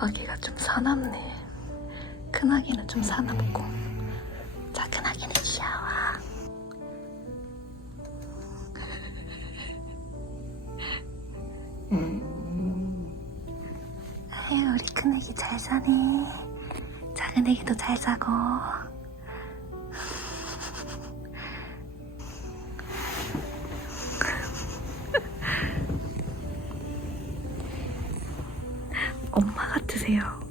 아기가 좀 사납네. 큰 아기는 좀 사납고 작은 아기는 귀여워. 아유, 우리 큰 아기 잘 자네. 작은 아기도 잘 자고. 엄마 같으세요.